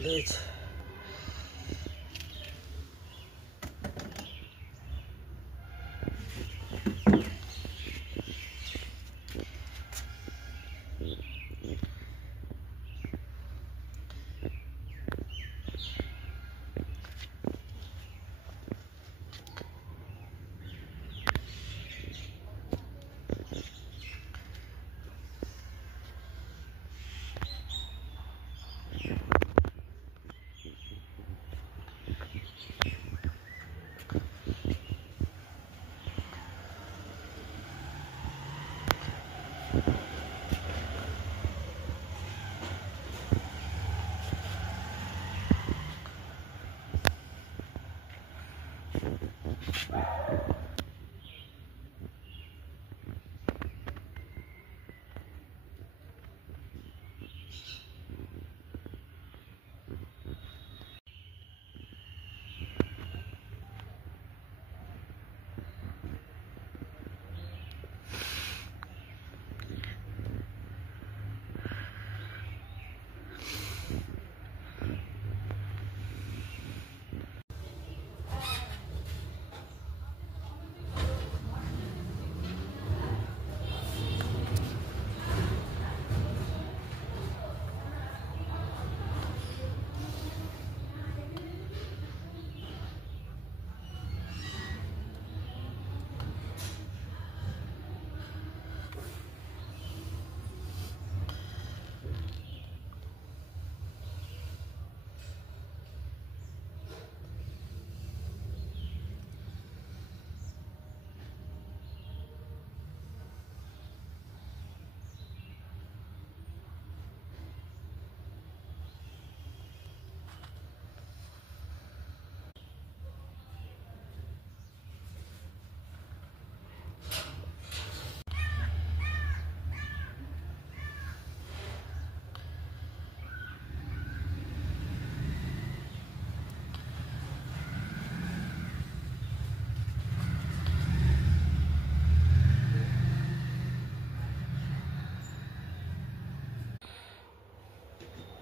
ফুল হয়েছে।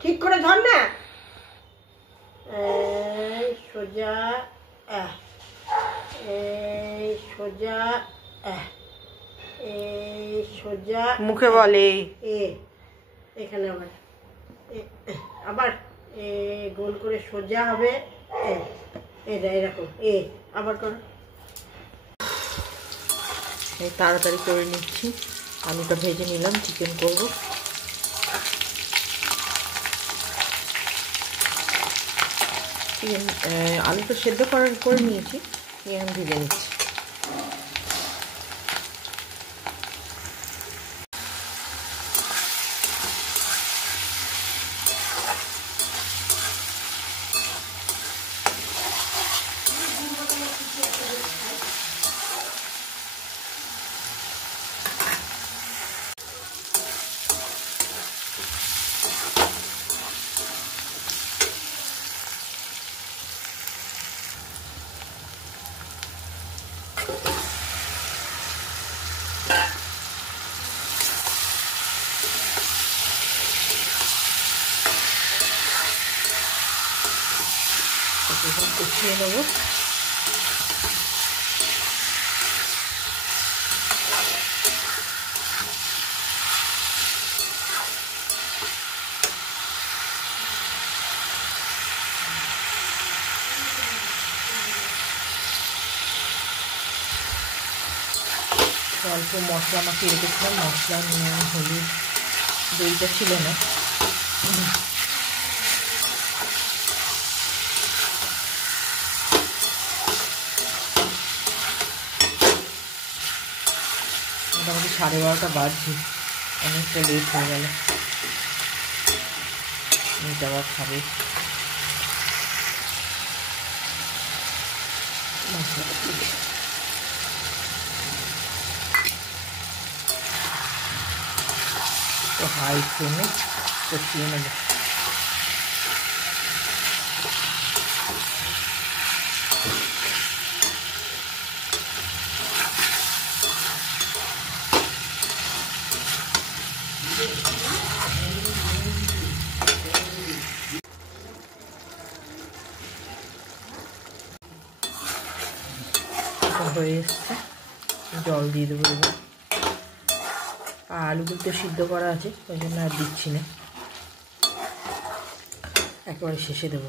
ঠিক করে ধর না, সোজা সোজা সোজা মুখে বলে এখানে আবার আবার গোল করে সোজা হবে, এটা এরকম আবার কর। তাড়াতাড়ি করে নিচ্ছি, আলুটা ভেজে নিলাম, চিকেন করবো। আলুটা সেদ্ধ করে নিয়েছি, এখন ভেজে নিচ্ছি। কষিয়ে নেবো। অল্প মশলা মাখিয়ে রেখেছিলাম, মশলা নিয়ে হলুদ, দইটা ছিল না। মোটামুটি 12:30 বাজছে, অনেকটা লেট হয়ে গেল। মেয়েটা আবার খাবে। তো হাই ফ্লেমে কষিয়ে নেব। হয়ে এসছে, জল দিয়ে দেবো এবার। আর আলুগুলো তো সিদ্ধ করা আছে, ওই জন্য আর দিচ্ছি না, একেবারে শেষে দেবো।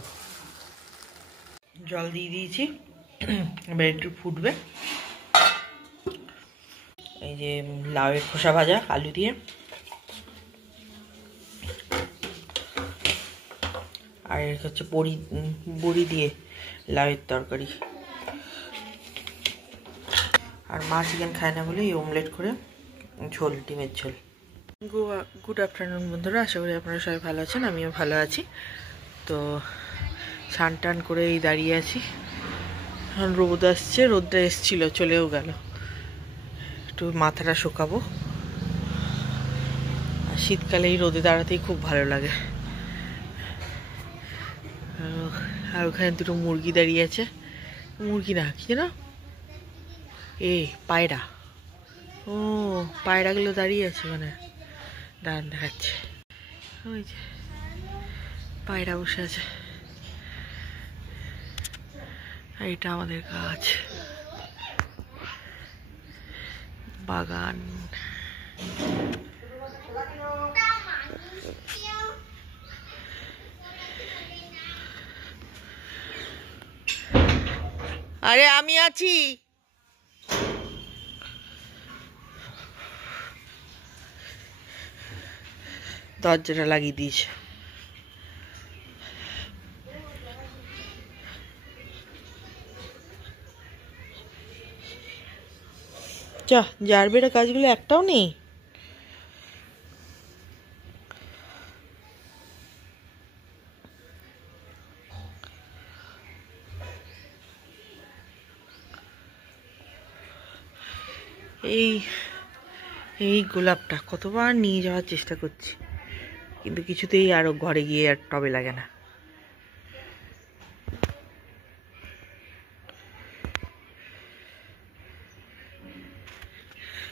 জল দিয়ে দিয়েছি, এবার একটু ফুটবে। এই যে লাউয়ের খোসা ভাজা আলু দিয়ে, আর হচ্ছে বড়ি দিয়ে লাউয়ের তরকারি। আর মা চিকেন খায় না বলে এই অমলেট করে ঝোল, ডিমের ঝোল। গুড আফটারনুন বন্ধুরা, আশা করি আপনারা সবাই ভালো আছেন, আমিও ভালো আছি। তো স্নান টান করে এই দাঁড়িয়ে আছি। এখন রোদ আসছে, রোদটা এসছিল, চলেও গেল। একটু মাথাটা শুকাবো। আর শীতকালে এই রোদে দাঁড়াতেই খুব ভালো লাগে। আর ওখানে দুটো মুরগি দাঁড়িয়ে আছে, মুরগি না কি না, পায়রা। ও পায়রাগুলো দাঁড়িয়ে আছে মানে, দাঁড়ান দেখাচ্ছে। ওই যে পায়রা বসে আছে। আর এটা আমাদের গাছ, বাগান। আরে আমি আছি। দরজাটা লাগিয়ে দিয়েছে। যা যার বেড়া কাজগুলো একটাও নেই। এই গোলাপটা কতবার নিয়ে যাওয়ার চেষ্টা করছি, কিন্তু কিছুতেই আরো ঘরে গিয়ে আর টবে লাগে না।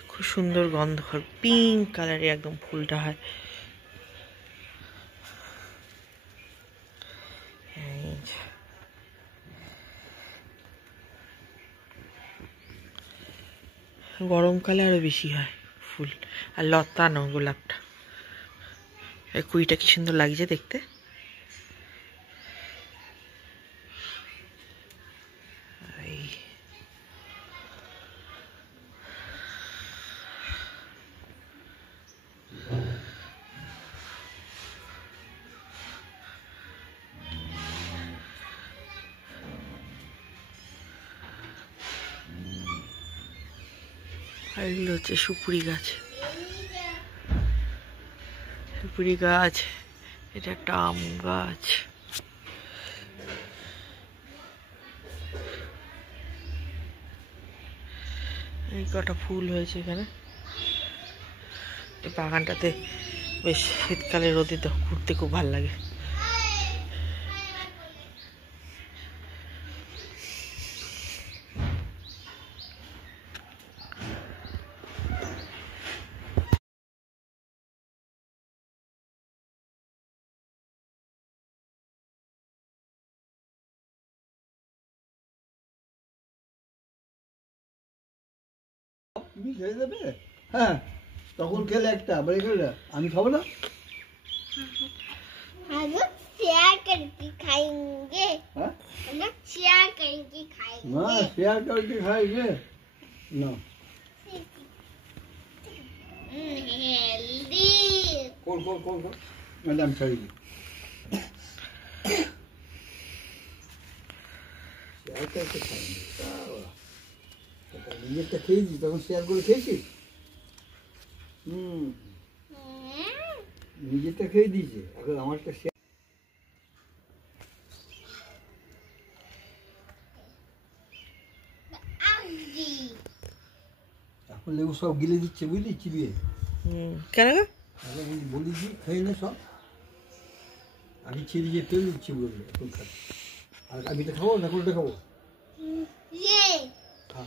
খুব সুন্দর গন্ধ, পিঙ্ক কালারের একদম ফুলটা হয়। গরমকালে আরো বেশি হয় ফুল। আর লতানো গোলাপটা, কুড়িটা কি সুন্দর লাগছে দেখতে। আর এগুলো হচ্ছে সুপুরি গাছ, সুপুরি গাছ। এটা একটা আম গাছ। এই কটা ফুল হয়েছে এখানে। এই বাগানটাতে বেশ শীতকালে রোদে তো ঘুরতে খুব ভালো লাগে। খেয়ে দেবে? হ্যাঁ, তখন খেলে একটা, বলে খেলে আমি খাবো না। शेयर करके खाएंगे। हाँ? शेयर करके खाएंगे। हाँ, शेयर करके खाएंगे ना। हेल्दी। कौन मैडम चाहिए शेयर करके खाएंगे। নিজেরটা খেয়েছি, তখন শেয়ার করে খেয়েছি। নিজেরটা খেয়ে দিয়েছে, এখন আমারটা শেয়ার। এখন লেবু সব গিলে দিচ্ছে, বুঝলি, চিবিয়ে। কেন বলি দি খেয়ে নে সব, আমি চিবিয়ে ফেলে দিচ্ছি বলে এখন খা। আর আমি তো খাবো না, কোনটা খাবো? ये খা।